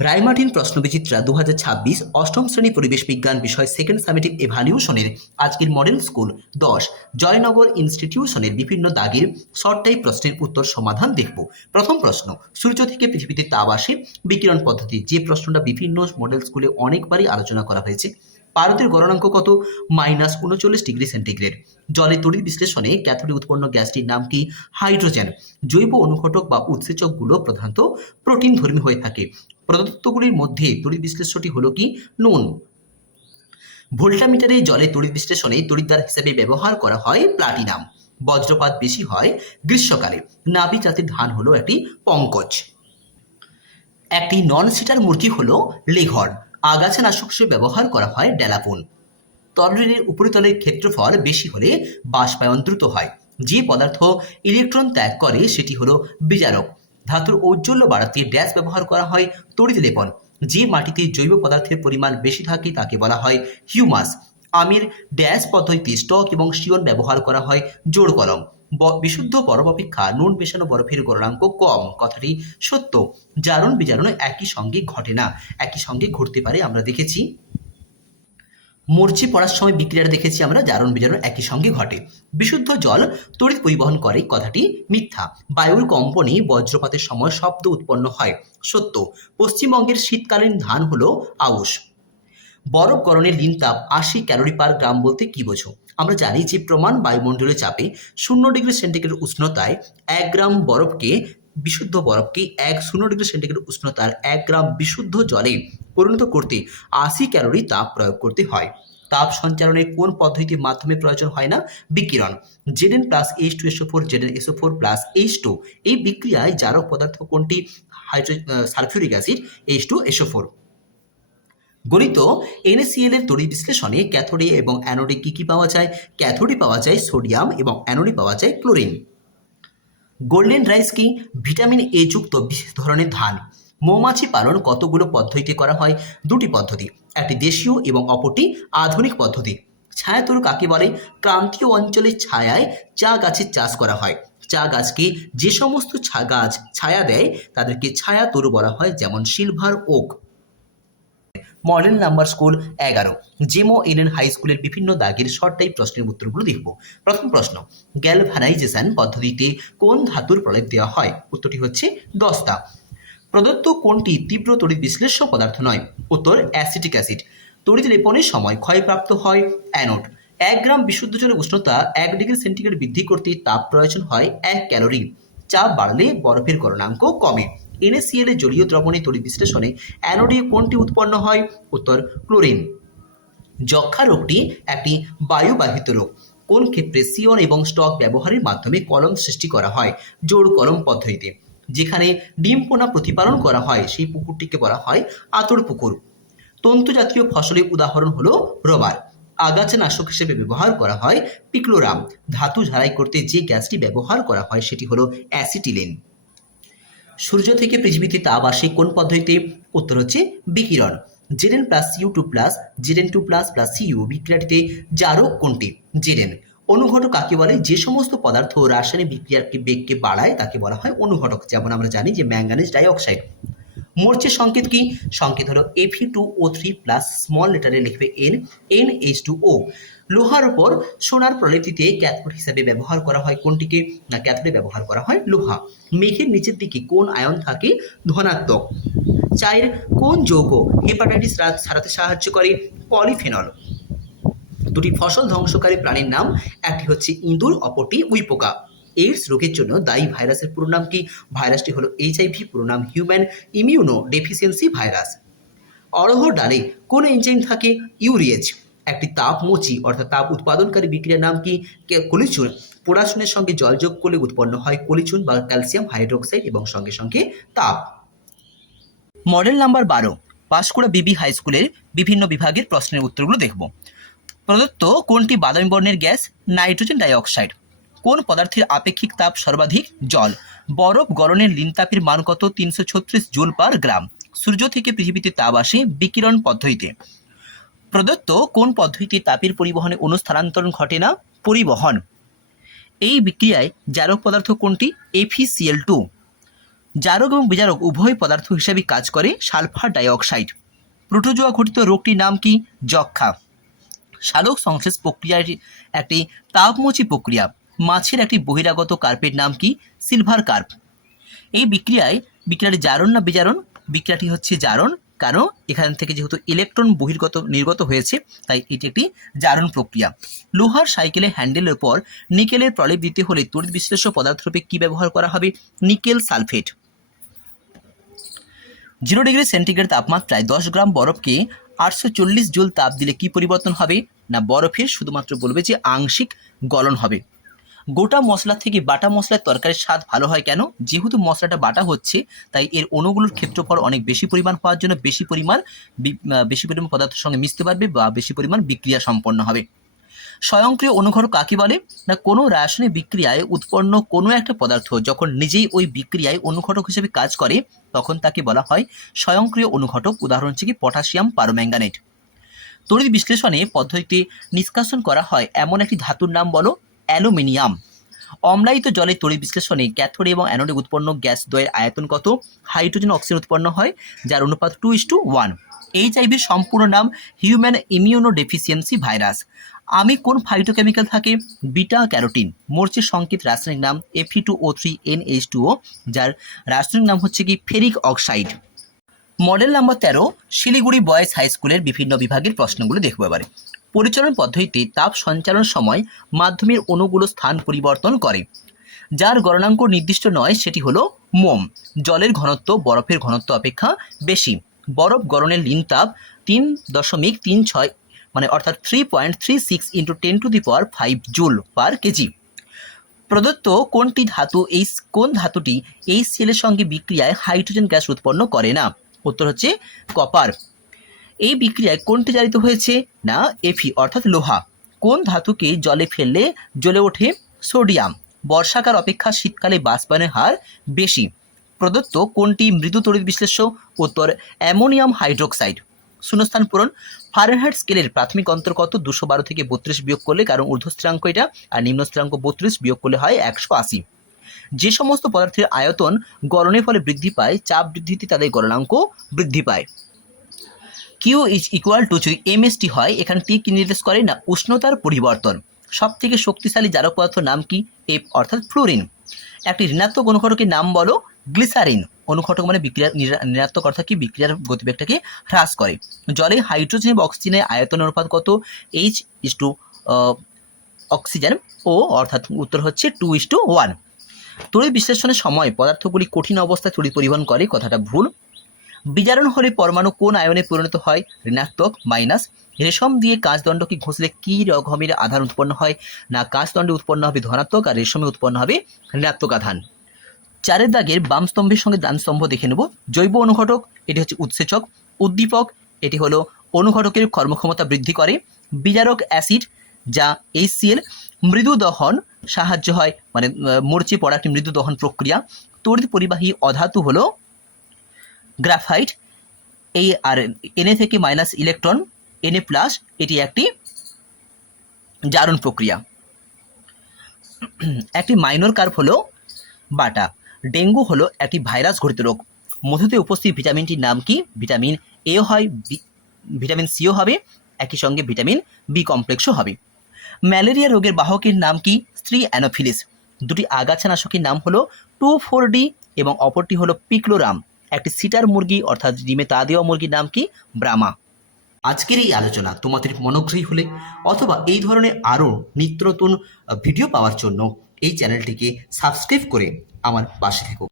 রায়মার্টিন প্রশ্নবিচিত্রা 2026 অষ্টম শ্রেণী পরিবেশ বিজ্ঞান বিষয় সেকেন্ড সামেটিভ এভালিউশনের আজকের মডেল স্কুল 10 জয়নগর ইনস্টিটিউশনের বিভিন্ন দাগের শর্ট টাইপ প্রশ্নের উত্তর সমাধান দেখব। প্রথম প্রশ্ন, সূর্য থেকে পৃথিবীতে তাপ আসে বিকিরণ পদ্ধতি। যে প্রশ্নটা বিভিন্ন মডেল স্কুলে অনেকবারই আলোচনা করা হয়েছে। ভারতের গলনাঙ্ক কত? -39 ডিগ্রি সেন্টিগ্রেড। জলে তড়িৎ বিশ্লেষণে ক্যাথোডে উৎপন্ন গ্যাসটির নাম কি? হাইড্রোজেন। জৈব অনুঘটক বা উৎসেচকগুলো প্রধানত প্রোটিন ধর্মী হয়ে থাকে। প্রদত্তগুলির মধ্যে তড়িৎ বিশ্লেষ্যটি হলো কি? নুন। ভোল্টামিটারে জলে তড়িৎ বিশ্লেষণে তড়িৎদ্বার হিসেবে ব্যবহার করা হয় প্লাটিনাম। বজ্রপাত বেশি হয় গ্রীষ্মকালে। নাভি জাতের ধান হলো একটি পঙ্কজ। একটি নন সিটার মুরগি হলো লেঘর। আগাছা নাশক হিসেবে ব্যবহার করা হয় ডেলাপুন। তরলের উপরিতলের ক্ষেত্রফল বেশি হলে বাষ্পায়ন দ্রুত হয়। যে পদার্থ ইলেকট্রন ত্যাগ করে সেটি হলো বিজারক। ধাতুর ঔজ্জ্বল্য বাড়াতে ড্যাশ ব্যবহার করা হয় তড়িৎ লেপন। যে মাটিতে জৈব পদার্থের পরিমাণ বেশি থাকে তাকে বলা হয় হিউমাস। আমের ড্যাশ পদ্ধতিতে স্টক এবং শিয়ন ব্যবহার করা হয় জোড় কলম। বিশুদ্ধ বরফ অপেক্ষা নুন মেশানো বরফের গলনাঙ্ক কম। কথাটি সত্য। জারণ বিজারণ একই সঙ্গে ঘটে না, একই সঙ্গে ঘটতে পারে। আমরা দেখেছি মরচি পড়ার সময় বিক্রিয়াটা দেখেছি আমরা, জারণ বিজারণ একই সঙ্গে ঘটে। বিশুদ্ধ জল তড়িৎ পরিবহন করে। কথাটি মিথ্যা। বায়ুর কম্পনে বজ্রপাতের সময় শব্দ উৎপন্ন হয়। সত্য। পশ্চিমবঙ্গের শীতকালীন ধান হলো আউশ। বরফ গলনের লীন তাপ 80 ক্যালোরি পার গ্রাম বলতে কি বোঝো? আমরা জানি যে প্রমাণ বায়ুমণ্ডলের চাপে 0 ডিগ্রি সেন্টিগ্রেড উষ্ণতায় 1 গ্রাম বরফকে বিশুদ্ধ বরফকে 0 ডিগ্রি সেন্টিগ্রেড উষ্ণতার 1 গ্রাম বিশুদ্ধ জলে পরিণত করতে 80 ক্যালোরি তাপ প্রয়োগ করতে হয়। তাপ সঞ্চালনের কোন পদ্ধতির মাধ্যমে প্রয়োজন হয় না? বিকিরণ। Zn plus H2SO4 ZnSO4 plus H2 এই বিক্রিয়ায় জারক পদার্থ কোনটি? Sulphuric acid H2SO4। গণিত NaCl এর তড়িৎ বিশ্লেষণে ক্যাথোডে এবং অ্যানোডে কি পাওয়া যায়? ক্যাথোডে পাওয়া যায় সোডিয়াম এবং অ্যানোডে পাওয়া যায় ক্লোরিন। গোল্ডেন রাইস কি? ভিটামিন এ যুক্ত বিশেষ ধরনের ধান। মৌমাছি পালন কতগুলো পদ্ধতিতে করা হয়? 2টি পদ্ধতি। একটি দেশীয় এবং অপরটি আধুনিক পদ্ধতি। ছায়াতরু কাকে বলে? ক্রান্তীয় অঞ্চলে ছায়ায় চা গাছের চাষ করা হয়। চা গাছকে যে সমস্ত গাছ ছায়া দেয় তাদেরকে ছায়াতরু বলা হয়, যেমন silver oak. Model number school 11 জেমো এনএন হাই স্কুলের বিভিন্ন দাগের শর্ট টাইপ প্রশ্নের উত্তরগুলো দেখব। প্রথম প্রশ্ন, গ্যালভানাইজেশন পদ্ধতিতে কোন ধাতুর প্রলেপ দেওয়া হয়? উত্তরটি হচ্ছে দস্তা। প্রদত্ত কোনটি তীব্র তড়িৎ বিশ্লেষ্য পদার্থ নয়? উত্তর অ্যাসিটিক অ্যাসিড। তড়িৎ লেপনের সময় ক্ষয়প্রাপ্ত হয় অ্যানোড। 1 গ্রাম বিশুদ্ধ জলের উষ্ণতা 1 ডিগ্রি সেন্টিগ্রেড বৃদ্ধি করতে তাপ প্রয়োজন হয় 1 ক্যালোরি। চাপ বাড়লে বরফের গলনাঙ্ক কমে। NaCl এর জলীয় দ্রবণে তড়িৎ বিশ্লেষণে অ্যানোডে কোনটি উৎপন্ন হয়? উত্তর ক্লোরিন। যক্ষা রোগটি একটি বায়ুবাহিত রোগ। কোন ক্ষেত্রে সিয়ন এবং স্টক ব্যবহারের মাধ্যমে কলম সৃষ্টি করা হয়? জোড় কলম পদ্ধতিতে। যেখানে ডিম পোনা প্রতিপালন করা হয় সেই পুকুরটিকে বলা হয় আতর পুকুর। তন্তু জাতীয় ফসলের উদাহরণ হলো রবার। আগাছা নাশক হিসেবে ব্যবহার করা হয় পিক্লোরাম। ধাতু ঝাড়াই করতে যে গ্যাসটি ব্যবহার করা হয় সেটি হলো অ্যাসিটিলিন। সূর্য থেকে পৃথিবীতে তাপ আসে কোন পদ্ধতিতে? উত্তর হচ্ছে বিকিরণ। Zn plus Cu2 plus Zn2 plus plus Cu বিক্রিয়াটিতে জারক কোনটি? Zn। অনুঘটক কাকে বলে? যে সমস্ত পদার্থ রাসায়নিক বিক্রিয়ার বেগকে বাড়ায় তাকে বলা হয় অনুঘটক। যেমন আমরা জানি যে ম্যাঙ্গানিজ ডাইঅক্সাইড। মরচের সংকেত কি? সংকেত হলো Fe2O3 প্লাস স্মল লেটারে লিখবে N, NH2O। লোহার উপর সোনার প্রলেপ দিতে ক্যাথোড হিসাবে ব্যবহার করা হয় কোনটিকে? না, ক্যাথোডে ব্যবহার করা হয় লোহা। মেঘের নিচের দিকে কোন আয়ন থাকে? ধনাত্মক। চায়ের কোন যৌগ হেপাটাইটিস সারাতে সাহায্য করে? পলিফেনল। দুটি ফসল ধ্বংসকারী প্রাণীর নাম, একটি হচ্ছে ইঁদুর, অপরটি উইপোকা। এইডস রোগের জন্য দায়ী ভাইরাসের পুরো নাম কি? ভাইরাসটি হলো HIV, পুরো নাম হিউম্যান ইমিউনো ডেফিসিয়েন্সি ভাইরাস। অড়হর ডালে কোন এনজাইম থাকে? ইউরিয়েজ। একটি তাপমোচী অর্থাৎ তাপ উৎপাদনকারী বিক্রিয়ার নাম কি? কলিচুন। পোড়াশনের সঙ্গে জল যোগ করলে উৎপন্ন হয় কলিচুন বা ক্যালসিয়াম হাইড্রোক্সাইড এবং সঙ্গে সঙ্গে তাপ। মডেল নাম্বার 12 পাঁশকুড়া বিবি হাই স্কুলের বিভিন্ন বিভাগের প্রশ্নের উত্তরগুলো দেখব। প্রদত্ত কোনটি বাদামি বর্ণের গ্যাস? Nitrogen dioxide. কোন পদার্থের আপেক্ষিক তাপ সর্বাধিক? জল। বরফ গলনের লীন তাপের মান কত? 336 জুল পার গ্রাম। সূর্য থেকে পৃথিবীতে তাপ আসে বিকিরণ পদ্ধতিতে। প্রদত্ত কোন পদ্ধতিতে তাপের পরিবহনে অণু স্থানান্তরণ ঘটে না? পরিবহন। এই বিক্রিয়ায় জারক পদার্থ কোনটি? FeCl2। জারক এবং বিজারক উভয় পদার্থ হিসেবে কাজ করে সালফার ডাইঅক্সাইড। প্রোটোজোয়া ঘটিত রোগটির নাম কি? যক্ষা। সালোক সংশ্লেষ প্রক্রিয়া একটি তাপমোচী প্রক্রিয়া। মাছের একটি বহিরাগত কার্পের নাম কি? Silver carp. এই বিক্রিয়াটি জারণ না বিজারণ? বিক্রিয়াটি হচ্ছে জারণ, কারণ এখান থেকে যেহেতু ইলেকট্রন নির্গত হয়েছে তাই এটি একটি জারণ প্রক্রিয়া। লোহার সাইকেলের হ্যান্ডেলের উপর নিকেলের প্রলেপ দিতে হলে তড়িৎ বিশ্লেষ্য পদার্থরূপে কী ব্যবহার করা হবে? Nickel sulphate. 0 ডিগ্রি সেন্টিগ্রেড তাপমাত্রায় 10 গ্রাম বরফকে 840 জুল তাপ দিলে কি পরিবর্তন হবে? না বরফের শুধুমাত্র বলবে যে আংশিক গলন হবে। গোটা মশলা থেকে বাটা মশলার তরকারির স্বাদ ভালো হয় কেন? যেহেতু মশলাটা বাটা হচ্ছে তাই এর অণুগুলোর ক্ষেত্রফল অনেক বেশি পরিমাণ হওয়ার জন্য বেশি পরিমাণ পদার্থের সঙ্গে মিশতে পারবে বা বেশি পরিমাণ বিক্রিয়া সম্পন্ন হবে। স্বয়ংক্রিয় অনুঘটক কাকে বলে? না কোনো রাসায়নিক বিক্রিয়ায় উৎপন্ন কোনো একটা পদার্থ যখন নিজেই ওই বিক্রিয়ায় অনুঘটক হিসেবে কাজ করে তখন তাকে বলা হয় স্বয়ংক্রিয় অনুঘটক। উদাহরণ হচ্ছে কি পটাশিয়াম পারম্যাঙ্গানেট। তড়িৎ বিশ্লেষণে পদ্ধতিতে নিষ্কাশন করা হয় এমন একটি ধাতুর নাম বলো? অ্যালুমিনিয়াম। অম্লায়িত জলের তড়িৎ বিশ্লেষণে ক্যাথোডে এবং অ্যানোডে উৎপন্ন গ্যাস দ্বয়ের আয়তন কত? হাইড্রোজেন অক্সিজেন উৎপন্ন হয় যার অনুপাত 2:1। এইচআইভির সম্পূর্ণ নাম হিউম্যান ইমিউনোডেফিসিয়েন্সি ভাইরাস। আমি কোন ফাইটোকেমিক্যাল থাকে? Beta carotene. মরচের সংকেত রাসায়নিক নাম Fe2O3NH2O যার রাসায়নিক নাম হচ্ছে কি ferric oxide. Model number 13 Siliguri boys high স্কুলের বিভিন্ন বিভাগের প্রশ্নগুলো দেখব এবারে। পরিচালন পদ্ধতিতে তাপ সঞ্চালন সময় মাধ্যমের অণুগুলো স্থান পরিবর্তন করে। যার গণনাঙ্ক নির্দিষ্ট নয় সেটি হলো মোম। জলের ঘনত্ব বরফের ঘনত্ব অপেক্ষা বেশি। বরফ গলনের লিন তাপ 3.36 অর্থাৎ 3.36 × 10⁵ জুল পার কেজি। প্রদত্ত কোন ধাতুটি HCl এর সঙ্গে বিক্রিয়ায় হাইড্রোজেন গ্যাস উৎপন্ন করে না? উত্তর হচ্ছে কপার। এই বিক্রিয়ায় কোনটি জারিত হয়েছে? না Fe অর্থাৎ লোহা। কোন ধাতুকে জলে ফেললে জ্বলে ওঠে? সোডিয়াম। বর্ষাকাল অপেক্ষা শীতকালে বাষ্পায়নের হার বেশি। প্রদত্ত কোনটি মৃদু তড়িৎ বিশ্লেষ্য? উত্তর অ্যামোনিয়াম হাইড্রোক্সাইড। শূন্যস্থান পূরণ। ফারেনহাইট স্কেলের প্রাথমিক অন্তর কত? 212 থেকে 32 বিয়োগ করলে, কারণ ঊর্ধ্ব স্থিরাঙ্ক এটা আর নিম্ন স্থিরাঙ্ক 32 বিয়োগ করলে হয় 180। যে সমস্ত পদার্থের আয়তন গলনের ফলে বৃদ্ধি পায় চাপ বৃদ্ধিতে তাদের গলনাঙ্ক বৃদ্ধি পায়। কিউ ইজ ইকুয়াল টু যদি এমএসটি হয়, এখানে টি কি নির্দেশ করে? না উষ্ণতার পরিবর্তন। সব থেকে শক্তিশালী জারক পদার্থ নাম কি? এফ অর্থাৎ ফ্লোরিন। একটি ঋণাত্মক অনুঘটকের নাম বলো? গ্লিসারিন। অনুঘটক মানে বিক্রিয়ার ঋণাত্মক অর্থাৎ কি বিক্রিয়ার গতিবেগটাকে হ্রাস করে। জলে হাইড্রোজেন এবং অক্সিজেনের আয়তন অনুপাত কত? H অক্সিজেন ও অর্থাৎ উত্তর হচ্ছে 2:1। তড়িৎ বিশ্লেষণের সময় পদার্থগুলি কঠিন অবস্থায় তড়িৎ পরিবহন করে, কথাটা ভুল। বিজারণ হলে পরমাণু কোন আয়নে পরিণত হয়? ঋণাত্মক মাইনাস। রেশম দিয়ে কাঁচদণ্ডকে ঘষলে কী রকমের আধান উৎপন্ন হয়? না কাঁচদণ্ডে উৎপন্ন হবে ধনাত্মক আর রেশমে উৎপন্ন হবে ঋণাত্মক আধান। 4 দাগের বাম স্তম্ভের সঙ্গে ডান স্তম্ভ দেখে নেব। জৈব অনুঘটক এটি হচ্ছে উৎসেচক। উদ্দীপক এটি হলো অনুঘটকের কর্মক্ষমতা বৃদ্ধি করে। বিজারক অ্যাসিড যা HCl। মৃদু দহন সাহায্য হয় মরচে পড়া একটি মৃদু দহন প্রক্রিয়া। তড়িৎ পরিবাহী অধাতু হলো গ্রাফাইট। এই আর Na থেকে মাইনাস ইলেকট্রন Na+, এটি একটি জারণ প্রক্রিয়া। একটি মাইনর কার্ভ হলো বাটা। ডেঙ্গু হলো একটি ভাইরাস ঘটিত রোগ। মধুতে উপস্থিত ভিটামিনটির নাম কি? ভিটামিন এ হয়, ভিটামিন সিও হবে, একই সঙ্গে ভিটামিন বি কমপ্লেক্সও হবে। ম্যালেরিয়া রোগের বাহকের নাম কি? স্ত্রী অ্যানোফিলিস। দুটি আগাছানাশকের নাম হলো 2,4-D এবং অপরটি হলো পিক্লোরাম। একটি সিটার মুরগি অর্থাৎ ডিমে তা দেওয়া মুরগির নাম কি? ব্রাহ্মা। আজকের এই আলোচনা তোমাদের মনোগ্রাহী হলে অথবা এই ধরনের আরও নিত্য নতুন ভিডিও পাওয়ার জন্য এই চ্যানেলটিকে সাবস্ক্রাইব করে আমার পাশে থেকো।